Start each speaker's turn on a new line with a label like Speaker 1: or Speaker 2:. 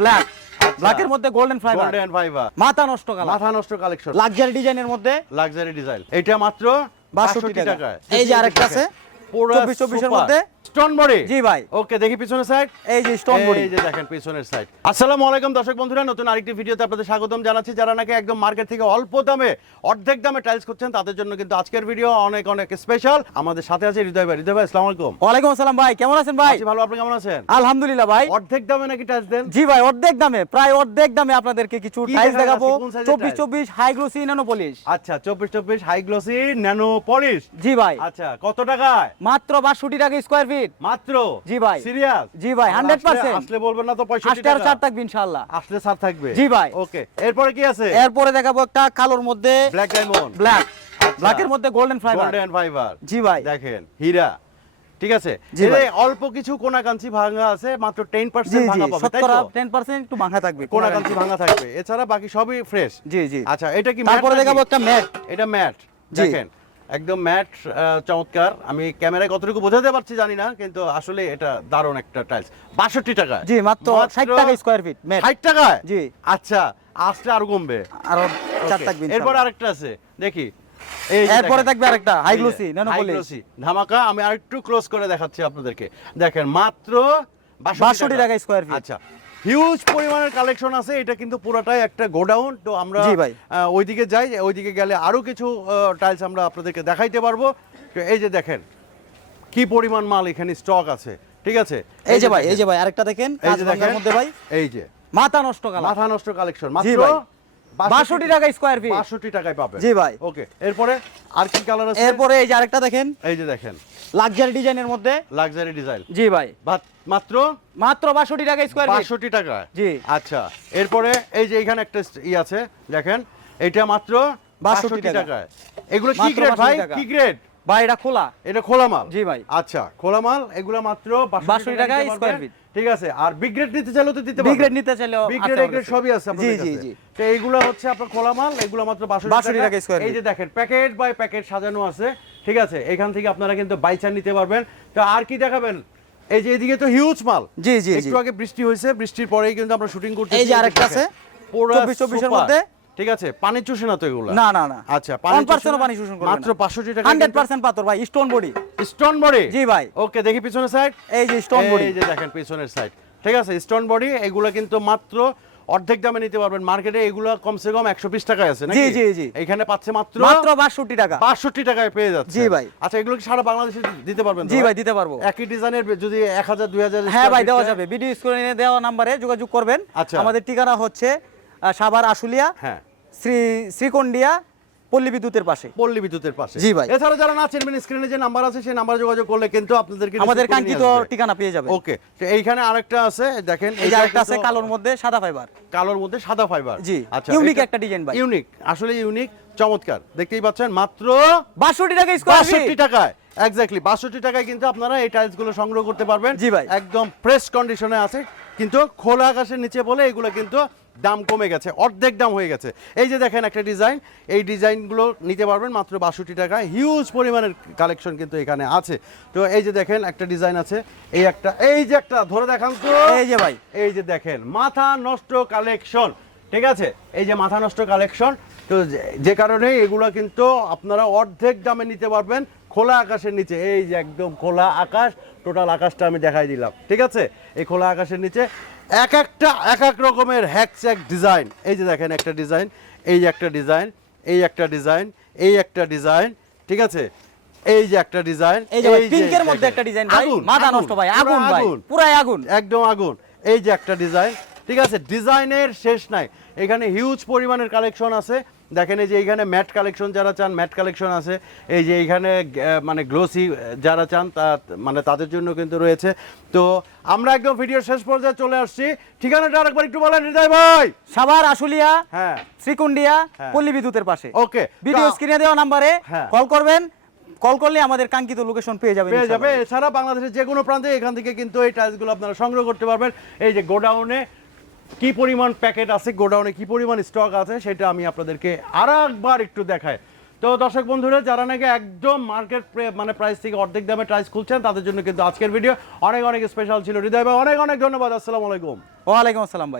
Speaker 1: Black ব্ল্যাকের মধ্যে golden fibre
Speaker 2: golden fibre
Speaker 1: মাথা নষ্ট কালার।
Speaker 2: মাথা নষ্ট কালেকশন
Speaker 1: লাক্সারি ডিজাইনের মধ্যে?
Speaker 2: লাক্সারি ডিজাইন এটা মাত্র
Speaker 1: 62 টাকা। এই যে আরেকটা আছে, 24 24 এর মধ্যে।
Speaker 2: Stone body?
Speaker 1: জি ভাই।
Speaker 2: ওকে দেখি পিছনের সাইড
Speaker 1: এই যে স্টোন বডি।
Speaker 2: এই যে দেখেন পিছনের সাইড আসসালামু আলাইকুম দর্শক বন্ধুরা নতুন আরেকটি ভিডিওতে আপনাদের স্বাগতম জানাচ্ছি। যারা নাকি একদম মার্কেট থেকে অল্প দামে অর্ধেক দামে টাইলস করছেন তাদের জন্য কিন্তু আজকের ভিডিও অনেক অনেক স্পেশাল আমাদের সাথে আছে হৃদয় ভাই। হৃদয় ভাই আসসালামু আলাইকুম।
Speaker 1: ওয়ালাইকুম আসসালাম ভাই কেমন আছেন ভাই?
Speaker 2: ভালো আপনি কেমন আছেন?
Speaker 1: আলহামদুলিল্লাহ ভাই।
Speaker 2: অর্ধেক দামে নাকি টাইলস দেন?
Speaker 1: জি ভাই অর্ধেক দামে প্রায় অর্ধেক দামে আপনাদেরকে কিছু টাইলস দেখাবো। হাই গ্লোসি ন্যানো পলিশ
Speaker 2: আচ্ছা হাই গ্লোসি ন্যানো পলিশ
Speaker 1: জি ভাই।
Speaker 2: আচ্ছা কত টাকায়?
Speaker 1: মাত্র বাষট্টি টাকা স্কোয়ার ফিট
Speaker 2: মাত্র?
Speaker 1: জি ভাই।
Speaker 2: সিরিয়াস?
Speaker 1: জি ভাই, 100%
Speaker 2: আসলে বলবেন না তো পঁয়ষট্টি
Speaker 1: আটটা আর চার থাকবে
Speaker 2: আসলে ছাড় থাকবে।
Speaker 1: জি ভাই।
Speaker 2: ওকে এরপরে কি আছে?
Speaker 1: এরপরে দেখাবো একটা কালোর মধ্যে
Speaker 2: ব্ল্যাক ডায়মন্ড
Speaker 1: ব্ল্যাক ব্ল্যাকের মধ্যে গোল্ডেন ফাইবার
Speaker 2: গোল্ডেন ফাইবার
Speaker 1: জি ভাই।
Speaker 2: দেখেন হীরা। ঠিক আছে? অল্প কিছু কোনাকাঞ্চি ভাঙা আছে মাত্র 10%
Speaker 1: জি জি।
Speaker 2: ভাঙা পাবে তাই
Speaker 1: শতকরা
Speaker 2: তো
Speaker 1: টেন পার্সেন্ট একটু মাখা থাকবে
Speaker 2: কোনাকাঞ্চি। ভাঙা থাকবে। এছাড়া বাকি সবই ফ্রেশ
Speaker 1: জি জি।
Speaker 2: আচ্ছা এটা কি
Speaker 1: তারপরে দেখাবো একটা ম্যাট
Speaker 2: এটা ম্যাট দেখেন একদম ম্যাট চমৎকার। আমি ক্যামেরায় কতটুকু বোঝাতে পারছি জানি না কিন্তু আসলে এটা দারুণ একটা টাইলস বাষট্টি টাকা।
Speaker 1: জি মাত্র ষাট টাকা স্কোয়ার ফিট
Speaker 2: ষাট টাকায়?
Speaker 1: জি।
Speaker 2: আচ্ছা আসলে আরও কমবে।
Speaker 1: আরও চার থাকবে
Speaker 2: এরপর আরেকটা আছে দেখি।
Speaker 1: এরপরে থাকবে আরেকটা হাই গ্লোসি
Speaker 2: ধামাকা। আমি আরেকটু ক্লোজ করে দেখাচ্ছি আপনাদেরকে। দেখেন মাত্র
Speaker 1: 62 টাকা স্কোয়ার ফিট
Speaker 2: আচ্ছা হিউজ পরিমাণের কালেকশন আছে এটা কিন্তু পুরোটাই একটা গোডাউন। তো আমরা। ওইদিকে যাই ওইদিকে গেলে আরও কিছু টাইলস আমরা আপনাদেরকে দেখাইতে পারব। তো এই যে দেখেন কি পরিমাণ মাল এখানে স্টক আছে ঠিক আছে?
Speaker 1: এই যে ভাই এই যে ভাই আরেকটা দেখেন
Speaker 2: এই যে দেখেন
Speaker 1: মধ্যে ভাই।
Speaker 2: এই যে।
Speaker 1: মাথা নষ্ট
Speaker 2: মাথা নষ্ট কালেকশন মাত্র
Speaker 1: 62 টাকা স্কোয়ার ফিট
Speaker 2: বাষট্টি টাকায় পাবেন।
Speaker 1: জি ভাই।
Speaker 2: ওকে এরপরে আর কি কালার আছে?
Speaker 1: এরপরে এই যে আরেকটা দেখেন।
Speaker 2: এই যে দেখেন।
Speaker 1: লাক্সারি ডিজাইনের মধ্যে।
Speaker 2: লাক্সারি ডিজাইন
Speaker 1: জি ভাই।
Speaker 2: মাত্র?
Speaker 1: মাত্র বাষট্টি টাকা স্কোয়ার
Speaker 2: বাষট্টি টাকা
Speaker 1: জি।
Speaker 2: আচ্ছা এরপরে এই যে এখানে একটা ই আছে দেখেন এটা মাত্র
Speaker 1: 62
Speaker 2: বাষট্টি
Speaker 1: টাকা।
Speaker 2: টাকায়। এগুলো কি গ্রেড ভাই? কি গ্রেড
Speaker 1: ভাই এটা খোলা?
Speaker 2: এটা খোলা মাল?
Speaker 1: জি ভাই।
Speaker 2: আচ্ছা খোলা মাল এগুলো মাত্র
Speaker 1: 62 টাকা feet।
Speaker 2: ঠিক আছে আর বিগ গ্রেড নিতে চাইলেও তো দিতে
Speaker 1: নিতে চাইলেও
Speaker 2: বিগ
Speaker 1: আছে
Speaker 2: গ্রেড গ্রেড সবই আছে আপনাদের
Speaker 1: জি, জি, জি।
Speaker 2: তো এইগুলো হচ্ছে আপনার খোলা মাল এগুলো মাত্র 62
Speaker 1: 62 টাকা
Speaker 2: এই যে দেখেন প্যাকেট বাই প্যাকেট সাজানো আছে। ঠিক আছে এখান থেকে আপনারা কিন্তু বাইচা নিতে পারবেন। তো আর কি দেখাবেন? এই যে এদিকে তো হিউজ মাল।
Speaker 1: জি, জি।
Speaker 2: একটু আগে বৃষ্টি হয়েছে বৃষ্টির পরেই কিন্তু আমরা শুটিং করতে
Speaker 1: এই যে আরেকটা আছে, 24 24 এর মধ্যে।
Speaker 2: ঠিক আছে? পানি চুষে না তো এগুলো?
Speaker 1: না না না।
Speaker 2: আচ্ছা
Speaker 1: ওয়ান পার্সেন্ট পানি শোষণ করবে
Speaker 2: মাত্র 500 টাকা
Speaker 1: হান্ড্রেড পার্সেন্ট পাথর ভাই স্টোন বডি
Speaker 2: স্টোন বডি
Speaker 1: জি ভাই।
Speaker 2: ওকে দেখি পিছনের সাইড
Speaker 1: এই যে স্টোন বডি
Speaker 2: এই যে দেখেন পিছনের সাইড ঠিক আছে স্টোন বডি এগুলো কিন্তু মাত্র অর্ধেক দামে নিতে পারবেন। মার্কেটে এগুলো কমসে কম একশো বিশ টাকায় আছে নাকি?
Speaker 1: জি, জি, জি।
Speaker 2: এখানে পাচ্ছে মাত্র
Speaker 1: মাত্র বাষট্টি টাকা।
Speaker 2: বাষট্টি টাকায় পেয়ে যাচ্ছে।
Speaker 1: জি ভাই।
Speaker 2: আচ্ছা এগুলো কি সারা বাংলাদেশে দিতে পারবেন
Speaker 1: জি ভাই দিতে পারব।
Speaker 2: একই ডিজাইনের যদি এক হাজার দুই হাজার
Speaker 1: হ্যাঁ ভাই দেওয়া যাবে। ভিডিও স্ক্রিনে দেওয়া নাম্বারে যোগাযোগ করবেন।
Speaker 2: আচ্ছা।
Speaker 1: আমাদের ঠিকানা হচ্ছে সাভার আশুলিয়া।
Speaker 2: হ্যাঁ।
Speaker 1: শ্রী শ্রীকন্ডিয়া পল্লী বিদ্যুতের পাশে।
Speaker 2: পল্লী বিদ্যুতের পাশে।
Speaker 1: জি ভাই।
Speaker 2: এছাড়া যারা না চিনবেন স্ক্রিনে যে নাম্বার আছে সেই নাম্বারে যোগাযোগ করলে কিন্তু আপনাদেরকে
Speaker 1: আমাদের কাঙ্ক্ষিত ঠিকানা পেয়ে যাবে
Speaker 2: ওকে তো এইখানে আরেকটা আছে দেখেন
Speaker 1: এই আরেকটা আছে কালোর মধ্যে সাদা ফাইবার
Speaker 2: কালোর মধ্যে সাদা ফাইবার
Speaker 1: জি,
Speaker 2: আচ্ছা
Speaker 1: unique একটা design ভাই।
Speaker 2: ইউনিক আসলে ইউনিক চমৎকার। দেখতেই পাচ্ছেন মাত্র
Speaker 1: বাষট্টি টাকা স্কোয়ার
Speaker 2: বাষট্টি টাকায়। এক্স্যাক্টলি বাষট্টি টাকায় কিন্তু আপনারা এই টাইলসগুলো সংগ্রহ করতে পারবেন।
Speaker 1: জি ভাই।
Speaker 2: একদম ফ্রেশ কন্ডিশনে আছে। কিন্তু খোলা আকাশের নিচে বলে এগুলো কিন্তু দাম কমে গেছে অর্ধেক দাম হয়ে গেছে। এই যে দেখেন একটা ডিজাইন এই ডিজাইনগুলো নিতে পারবেন মাত্র বাষট্টি টাকায় হিউজ পরিমাণের কালেকশন কিন্তু এখানে আছে। তো এই যে দেখেন একটা ডিজাইন আছে এই একটা এই যে একটা ধরে দেখান তো।
Speaker 1: এই যে ভাই।
Speaker 2: এই যে দেখেন মাথা নষ্ট কালেকশন ঠিক আছে? এই যে মাথা নষ্ট কালেকশন তো যে- যে কারণে এগুলো কিন্তু আপনারা অর্ধেক দামে নিতে পারবেন। খোলা আকাশের নিচে এই যে একদম খোলা আকাশ টোটাল আকাশটা আমি দেখাই দিলাম ঠিক আছে? এই খোলা আকাশের নিচে এক একটা এক এক রকমের হ্যাকস্যাক ডিজাইন এই যে দেখেন একটা ডিজাইন এই একটা ডিজাইন এই একটা ডিজাইন এই একটা ডিজাইন ঠিক আছে? এই যে একটা ডিজাইন
Speaker 1: এই যে পিঙ্কের মধ্যে একটা ডিজাইন ভাই মাথা নষ্ট ভাই আগুন ভাই পুরাই আগুন।
Speaker 2: একদম আগুন এই যে একটা ডিজাইন ঠিক আছে? ডিজাইনের শেষ নাই এখানে হিউজ পরিমাণের কালেকশন আছে দেখেন এই যে এখানে ম্যাট কালেকশন যারা চান ম্যাট কালেকশন আছে। এই যে এইখানে মানে গ্লোসি যারা চান তা মানে তাদের জন্য কিন্তু রয়েছে। তো আমরা একদম ভিডিও শেষ পর্যায়ে চলে আসছি। ঠিকানাটা আরেকবার একটু বলেন হৃদয় ভাই।
Speaker 1: সাভার আশুলিয়া
Speaker 2: হ্যাঁ।
Speaker 1: শ্রীকুন্ডিয়া
Speaker 2: হ্যাঁ।
Speaker 1: পল্লী বিদ্যুতের পাশে।
Speaker 2: ওকে।
Speaker 1: ভিডিও স্ক্রিনে দেওয়া নাম্বারে
Speaker 2: হ্যাঁ।
Speaker 1: কল করবেন। কল করলে আমাদের কাঙ্ক্ষিত লোকেশন পেয়ে যাবেন
Speaker 2: পেয়ে যাবে। এছাড়া বাংলাদেশের যে কোনো প্রান্তে এখান থেকে কিন্তু এই টাইলসগুলো আপনারা সংগ্রহ করতে পারবেন। এই যে গোডাউনে কি পরিমাণ প্যাকেট আছে, গোডাউনে কি পরিমাণ স্টক আছে, সেটা আমি আপনাদেরকে আর একবার একটু দেখায় তো দর্শক বন্ধুরা, যারা নাকি একদম মার্কেট মানে প্রাইস থেকে অর্ধেক দামে প্রাইস খুলছেন, তাদের জন্য কিন্তু আজকের ভিডিও অনেক অনেক স্পেশাল ছিল। হৃদয় ভাই, অনেক অনেক ধন্যবাদ। আসসালামু আলাইকুম।
Speaker 1: ওয়ালাইকুম আসসালাম ভাই।